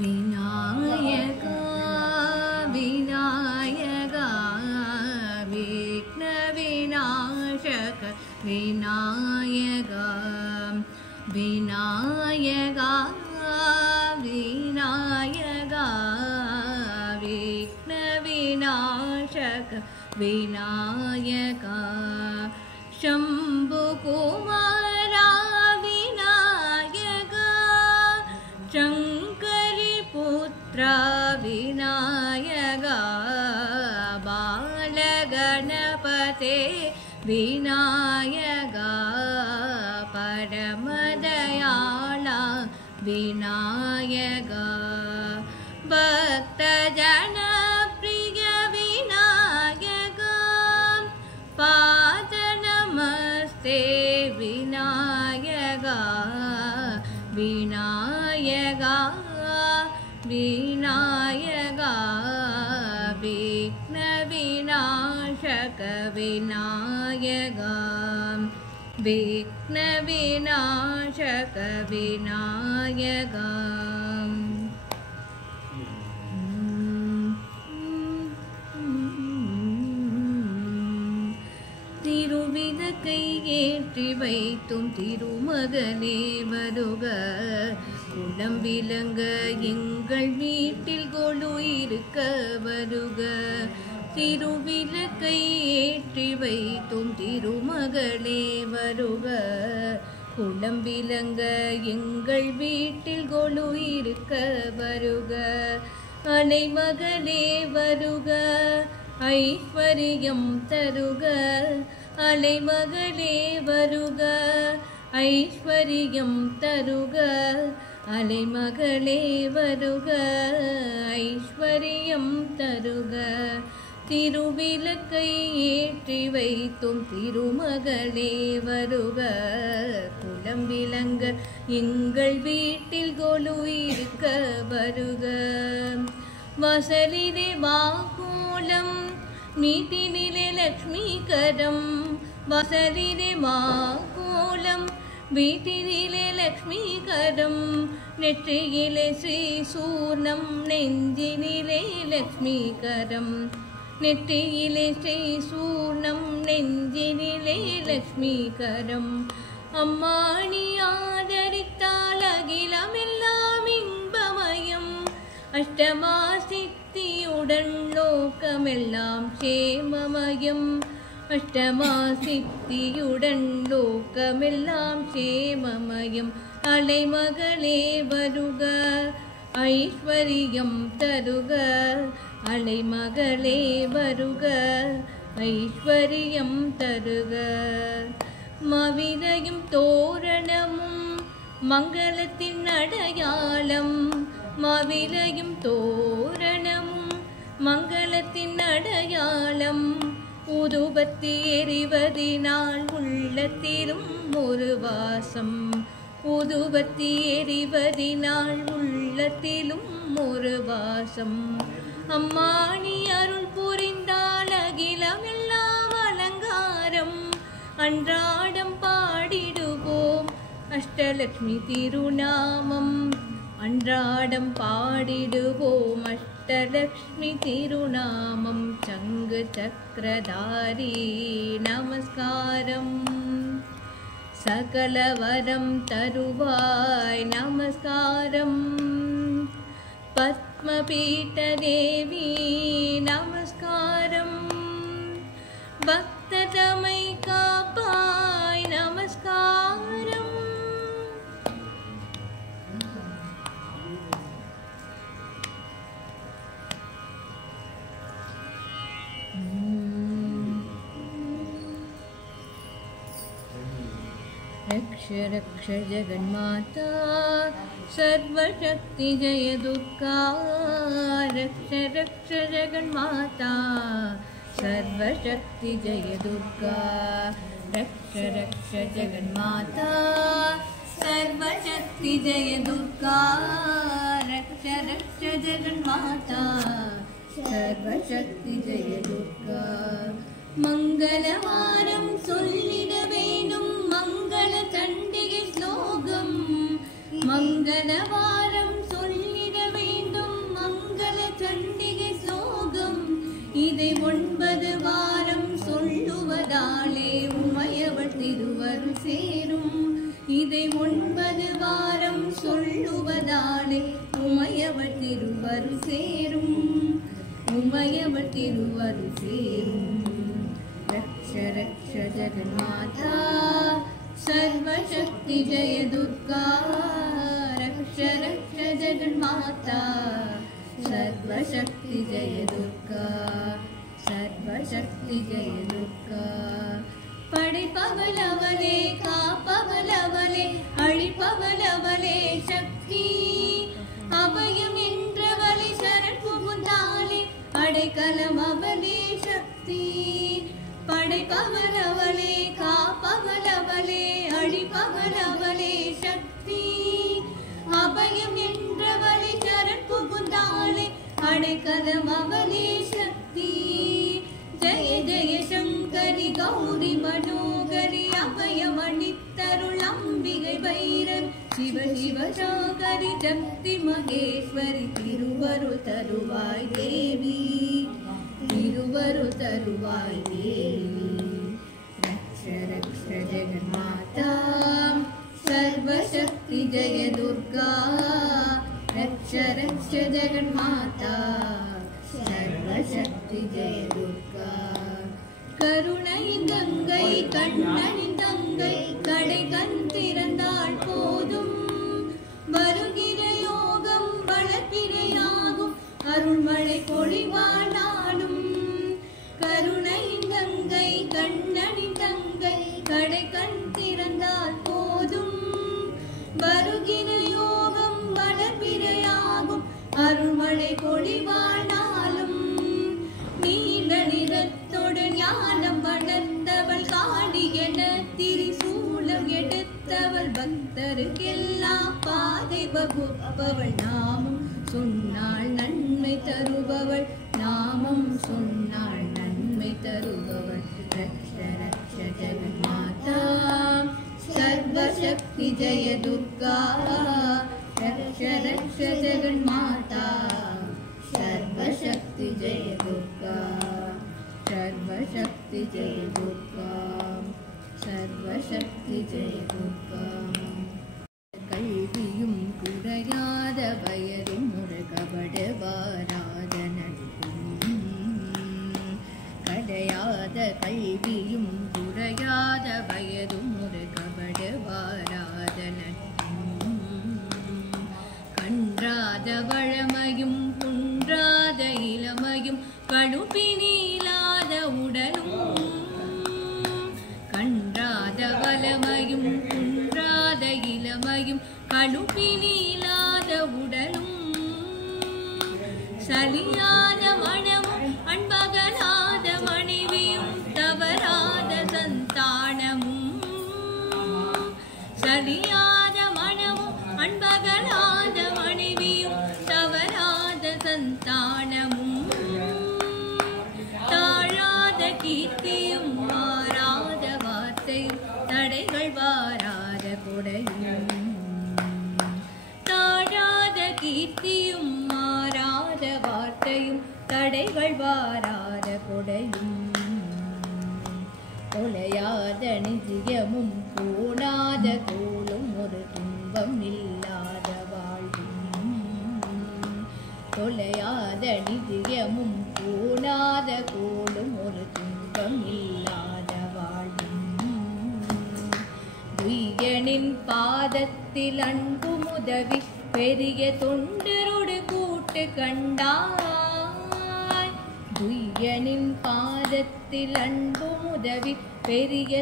விநாயகா விநாயகா விக்ன விநாசக விநாயகா விநாயகா விநாயகா விக்ன விநாசக விநாயகா शंभु कुमारा विनायका शंकरी पुत्रा विनायका बालगणपते विनायका परमदयाला विनायका भक्तजन प्रिय विनायका नमस्ते विनायका विनायका विनायका विघ्न विनाशक विनायका विघ्न विनाशक विनायका திருவிளக்கை ஏற்றி வைத்தும் திருமகனே வருக குலம் விளங்க எங்கள் வீட்டில் கொலு இருக்க வருக திருவிளக்கை ஏற்றி வைத்தும் திருமகளே வருக குலம் விளங்க எங்கள் வீட்டில் கொலு இருக்க வருக அலைமகளே வருக ஐஸ்வர்யம் தருக அலைமகளே வருக ஐஸ்வர்யம் தருக அலைமகளே வருக ஐஸ்வர்யம் தருக திருவிளக்கை ஏற்றி வைத்தும் திருமகளே வருக குலம் விளங்க எங்கள் வீட்டில் கொலு இருக்க வருக வசலிலே வாகோலம் மீட்டினிலே லக்ஷ்மீகரம் வசலிலே வாகோலம் வீட்டினிலே லக்ஷ்மீகரம் நெற்றியிலே ஸ்ரீ சூர்ணம் நெஞ்சினிலே லக்ஷ்மீகரம் நெற்றியிலே ஸ்ரீ சூர்ணம் நெஞ்சினிலே லக்ஷ்மீகரம் அம்மா நீ ஆதரித்தால் அகிலமெல்லாம் இன்பமயம் அஷ்டமா சித்தியுடன் லோகமெல்லாம் சேமமயம் அஷ்டமா சித்தியுடன் லோகமெல்லாம் சேமமயம் அலைமகளே வருக ஐஸ்வர்யம் தருக அலைமகளே வருக ஐஸ்வர்யம் தருக மவிலையும் தோரணமும் மங்களத்தின் அடையாளம் மவிலையும் தோரணமும் மங்களத்தின் அடையாளம் ஊதுபத்தி எரிவதினால் உள்ளத்திலும் ஒரு வாசம் ஊதுபத்தி எரிவதினால் உள்ளத்திலும் ஒரு வாசம் அம்மா நீ அருள் புரிந்தால் அகிலமெல்லாம் அலங்காரம் அன்றாடம் பாடிடுவோம் அஷ்டலக்ஷ்மி திருநாமம் அன்றாடம் பாடிடுவோம் அஷ்டலக்ஷ்மி திருநாமம் சங்கு சக்கரதாரி நமஸ்காரம் சகலவரம் தருவாய் நமஸ்காரம் பத்மபீட தேவி நமஸ்காரம் பக்ததமை காப்பாய் நமஸ்காரம் रक्ष रक्ष जगन्माता सर्वशक्ति जय दुर्गा रक्ष रक्ष जगन्माता सर्वशक्ति जय दुर्गा रक्ष रक्ष जगन्माता सर्वशक्ति जय दुर्गा रक्ष रक्ष जगन्माता सर्वशक्ति जय दुर्गा मंगलवारम சொல்லிட வேணும் மங்கள தண்டிகை ஸ்லோகம் மங்களவாரம் சொல்லிட வேண்டும் புகுந்தாலே உமையவள் திருவருள் சேரும் உமையவள் திருவருள் சேரும் ரக்ஷ ரக்ஷ ஜெகன்மாதா सर्वशक्ति जय दुर्गा रक्ष रक्ष जगन्माता सर्वशक्ति जय दुर्गा सर्वशक्ति जय दुर्गा पडिपवलवले कापवलवले अळिपवलवले शक्ति अभयम एंद्रवले शरण पुगुंदाले अडैकलमवले शक्ति पडिपवलवले कापवलवले अळिपवलवले शक्ति अभयम एंद्रवले शरण पुगुंदाले अडैकलमवले शक्ति जय जय शंकरि गौरी मनोहरि अभयमणित्तरुळ अंबिगै भैरवि शिव शिव शंकरि शक्ति महेश्वरि तिरुवरुळ तरुवाय देवी तिरुवरुळ तरुवाय देवी रक्ष रक्ष जगन्माता सर्वशक्ति जय दुर्गा रक्ष रक्ष जगन्माता सर्वशक्ति जय दुर्गा கருணையின் கங்கை கண்ணனின் தங்கை கடை கண் திறந்தாள் போதும் வருகிற யோகம் வளர்ப்பிரையாகும் அருள்மழை பொழிவாள் நாளும் கருணையின் கங்கை கண்ணனின் தங்கை கடை கண் திறந்தாள் போதும் வருகிற யோகம் வளர்ப்பிரையாகும் அருள்மழை பொழிவாள் நாளும் நீல நிறத்தோடு ஞானம் வளர்ந்தவள் காளி என திரிசூலம் எடுத்தவள் பக்தருக்கெல்லாம் பாதை வகுப்பவள் நாமம் சொன்னாள் நன்மை தருபவள் நாமம் சொன்னாள் நன்மை தருபவள் ரக்ஷ ரக்ஷ ஜெகன்மாதா सर्वशक्ति जय दुर्गा रक्ष रक्ष जगन्माता सर्वशक्ति जय दुर्गा सर्वशक्ति जय दुर्गा सर्वशक्ति जय दुर्गा கல்வியும் குறையாத வயதும் முருகபடுவாராத நடிப்பும் கடையாத கல்வியும் குறையாத வயதும் முருகபடுவாராத நடிப்பும் கன்றாத வழமையும் குன்றாத இளமையும் கடுப்பினிலாத உடலும் கன்றாத வளமையும் குன்றாத இளமையும் கடுப்பினிலாத உடலும் சலியாத மனமும் அன்பகலாத மனைவியும் தவறாத சந்தானமும் சலியாத மனமும் அன்பகலாத மனைவியும் தவறாத சந்தானமும் தாழாத கீர்த்தியும் மாறாத வார்த்தையும் தடைகள் வாராத கொடையும் தாழாத கீர்த்தியும் மாறாத வார்த்தையும் தடைகள் வாராத கொடையும் தொலையாத நிஜயமும் கோணாத தோளும் ஒரு துன்பம் இல்லாத வாழ்வும் தொலையாத நிஜயமும் கோணாத தோளும் ஒரு துன்பம் இல்லாத வாழ்வும் துய்யனின் பாதத்தில் அன்பும் உதவி பெரிய தொண்டரோடு கூட்டு கண்டாய் துய்யனின் பாதத்தில் அன்பும் உதவி பெரிய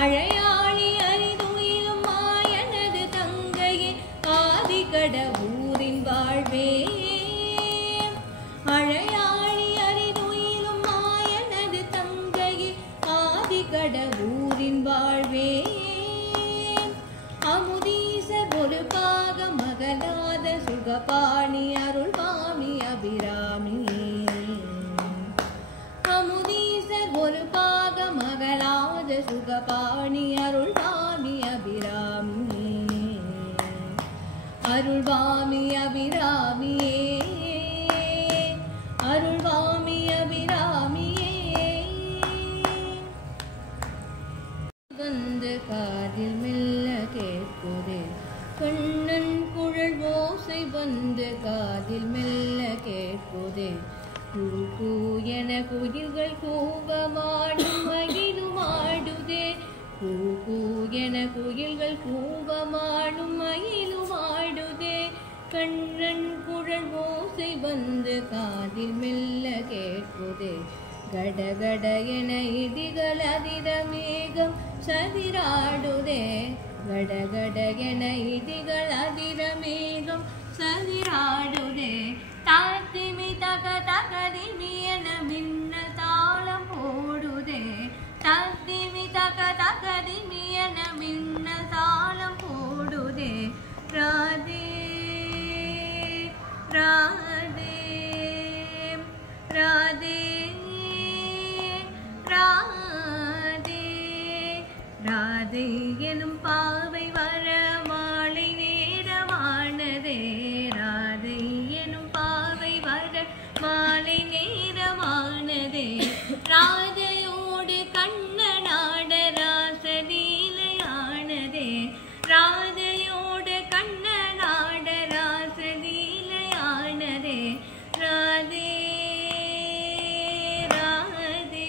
அழையாளி அரிதுயிலும் மாயனது தங்கையே ஆதிகடவூரின் வாழ்வே அழையாளி அரிதுயிலும் மாயனது தங்கையே ஆதிகடவூரின் வாழ்வே அமுதீசர் ஒரு பாக மகளாத சுகபாணி அருள்வாமி அபிராமி அமுதீசர் ஒரு பாக மகளாத சுகபாணி அருள்வாமி அபிராமி அருள்வாமி அபிராமியே அருள்வாமி அபிராமியே வந்து காதில் மெல்ல கேட்குதே காதில் மெல்ல கேட்குதே. கூ கூ என குயில்கள் கூவமாடும் மயிலும் ஆடுதே. கூ கூ என குயில்கள் கூவமாடும் மயிலும் ஆடுதே. கண்ணன் குழல் ஓசை வந்து காதில் மெல்ல கேட்குதே. கடகட என இடிகள் அதிர மேகம் சதிராடுதே. கடகட என இடிகள் அதிர மேகம் சதிராடுதே. தாத்திமி தக தகதிமி என மின்னல் தாளம் போடுதே. தாத்திமி தக தகதிமி என மின்னல் தாளம் போடுதே. ராதே ராதே ராதே ராதே ராதே எனும் பாவை வர மாலை நேரமானதே. ராதே எனும் பாவை வர மாலை நேரமானதே. ராதையோடு கண்ணனாட ராசலீலையானதே. ராதையோடு கண்ணனாட ராசலீலையானதே. ராதே ராதே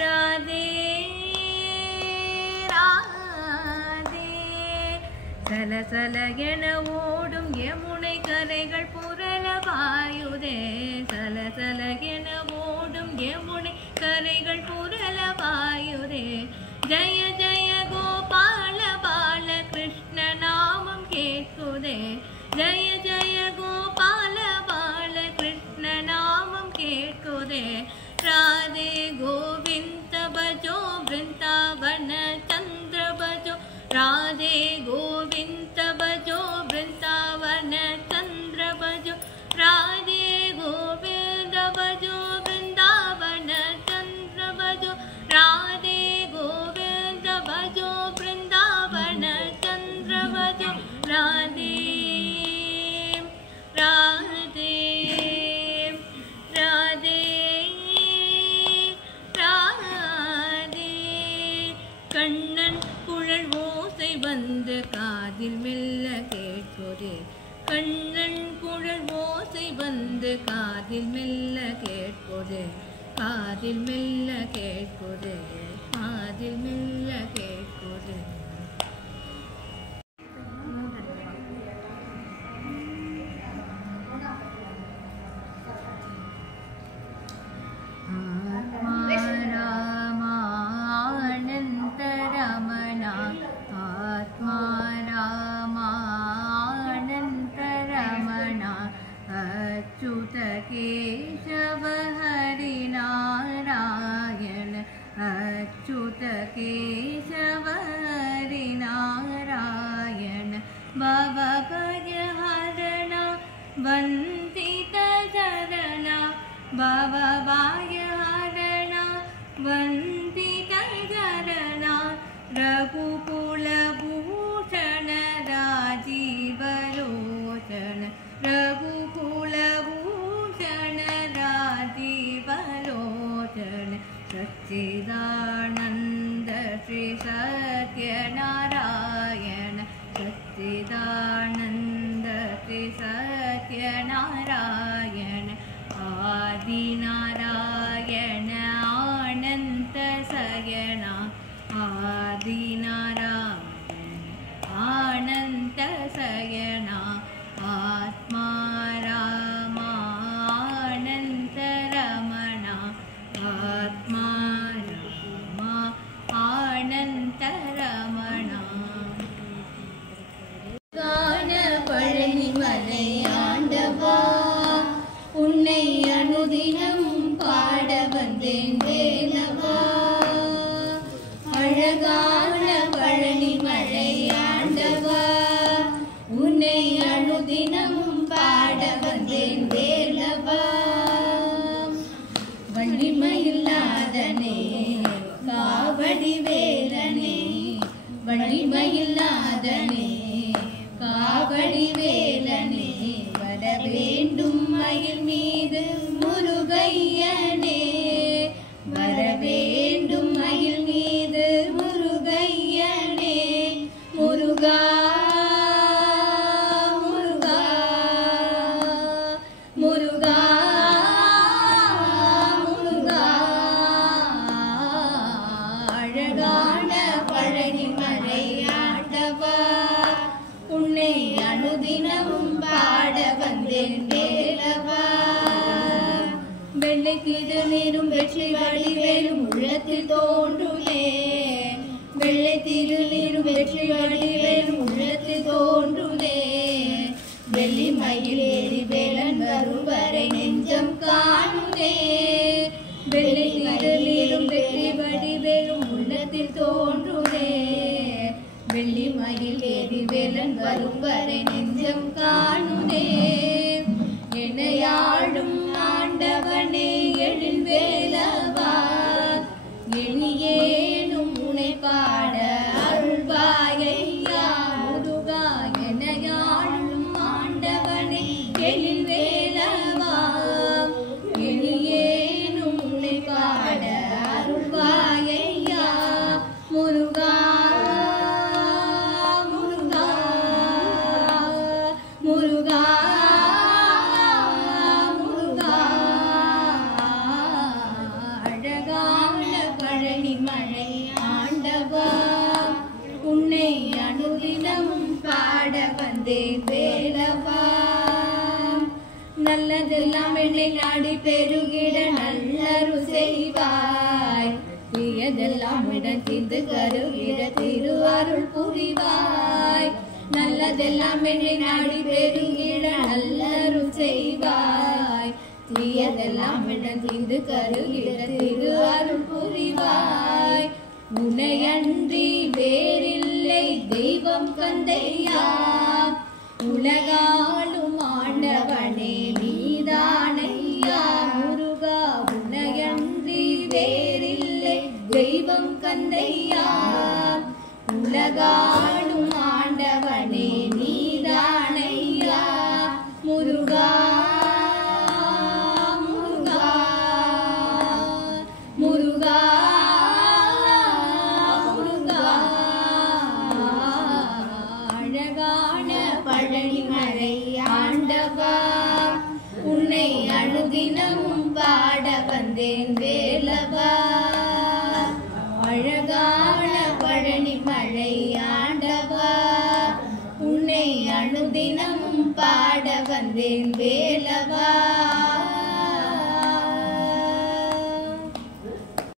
ராதே ராதே. சல சல என ஓடும் யமுனை கரைகள் புரள பாயுதே. சல சல என ஓடும் யமுனை கரைகள் புரள பாயுதே. ஜய ஜய கோபால பால கிருஷ்ண நாமம் கேட்குதே. ஜய ஜய கோபால பால கிருஷ்ண நாமம் கேட்குதே. ராதே கோவிந்த பஜோ பிருந்தாவன சந்திர பஜோ. ராதே கோவிந்த பஜோ பிருந்தாவன சந்திர பஜோ. ராதே கோவிந்த பஜோ பிருந்தாவன சந்திர பஜோ. ராதே கோவிந்த பஜோ பிருந்தாவன சந்திர பஜோ. ராதே ராதே ராதே ராதே. கண்ணன் குழல் ஓசை வந்து காதில் மெல்ல கேட்குதே. கண்ணன் குழல் ஓசை வந்து காதில் மெல்ல கேட்குதே. காதில் மெல்ல கேட்குதே. காதில் மெல்ல கேட்குதே. ஆத்மாராமானந்தரமணா ஆத்மாராமானந்தரமணா அச்சுத கேசவ ஹரி நாராயண. அச்சுத கேசவ ஹரி நாராயண. பவபயஹரண வந்தித சரண. பவபயஹரண வந்தித சரண. ரகுகுலபூஷண ராஜீவலோச்சன. ரகுகுலபூஷண ராஜீவலோச்சன. சச்சிதானந்த ஸ்ரீ சத்யநாராயண. சச்சிதானந்த ஸ்ரீ சத்யநாராயண. ஆதிநாராயண ஆனந்த சயன. ஆதிநாராயண ஆனந்த சயன. ஆத்மாராமானந்தரமண. ஆத்மாராமா ஆனந்தரமண. காண பழனிமலை ஆண்டவா உன்னை அனுதினம் பாட வந்தேன் வேலவா. அழகான பழனிமலை ஆண்டவா உன்னை அனுதினம் பாட வந்தேன் வேலவா. வள்ளிமயில்லாதனே காவடி வேலனே. வள்ளிமயில்லாதனே காவடி வேலனே. வர வேண்டும் மயில் மீது முருகையனே. வர வேண்டும் மயில் மீது முருகையனே. முருகா முருகா வெள்ளி மயில் ஏறி வேலன் வரும் வரை நெஞ்சம் காணுதே என்னையாடும் ஆண்டவனே எழில் வேலவா எளியேனும் உனை பாட அருள்வாயையா முருகா என்னையாடும் ஆண்டவனே எழில் வேலவா எளியேனும் உனை பாட அருள்வாயையா முருகா முருகா முருகா முருகா அழகான பழனி மலை ஆண்டவா உன்னை அனுதினமும் பாட வந்தேன் வேலவா நல்லதெல்லாம் என்னை நாடி பெருகிட நல்லருள் செய்வாய் தீயதெல்லாம் இடத்திந்து கருகிட திருவருள் புரிவாய் நல்லதெல்லாம் என்னை நாடி பெருகிட நல்லருள் செய்வாய் தீயதெல்லாம் இடத்திந்து கருகிட திருவருள் புரிவாய் உனையன்றி வேறில்லை தெய்வம் கந்தையா உலகாளும் ஆண்டவனே நீதானையா முருகா உனையன்றி வேறில்லை தெய்வம் கந்தையா உலகாளும் ஆண்டவனே நீதானையா முருகா முருகா முருகா முருகா அழகான பழனி மலை ஆண்டவா உன்னை அனுதினமும் பாட வந்தேன் வேலவா அழகான பழனி மலை ஆண்டவா உன்னை அனுதினமும் பாட வந்தேன் வேலவா